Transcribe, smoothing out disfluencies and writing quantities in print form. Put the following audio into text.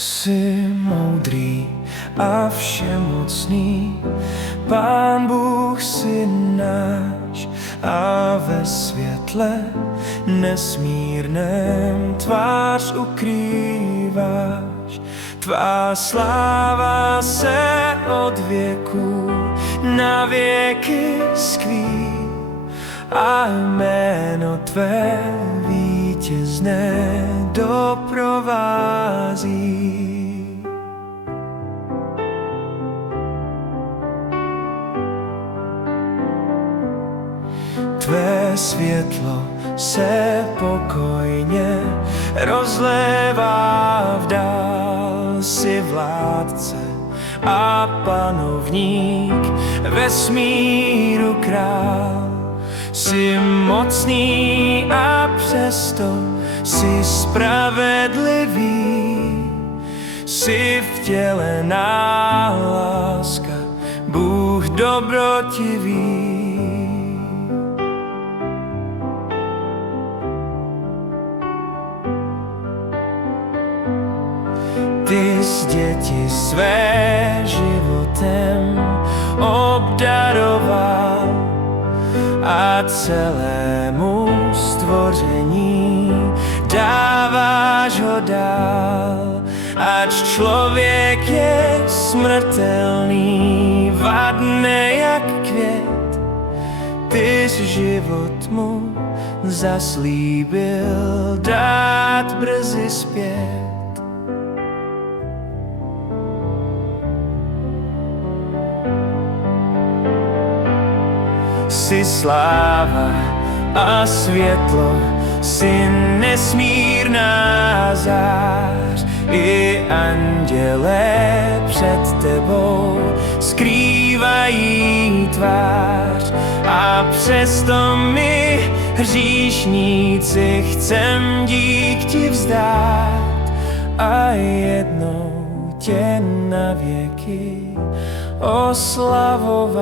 Jsi moudrý a všemocný, Pán Bůh si náš, a ve světle nesmírném tvář ukrýváš. Tvá sláva se od věku na věky skví a jméno tvé vítězné doprovází. Tvé světlo se pokojně rozlévá v dál, si vládce a panovník, vesmíru král. Jsi mocný a přesto jsi spravedlivý, jsi vtělená láska, Bůh dobrotivý. Ty jsi děti své životem obdaroval a celému stvoření dáváš ho dál. Ač člověk je smrtelný, vadne jak květ, ty jsi život mu zaslíbil dát brzy zpět. Jsi sláva a světlo, jsi nesmírná zář, i andělé před tebou skrývají tvář. A přesto my, hříšníci, chcem dík ti vzdát a jednou tě na věky oslavovat.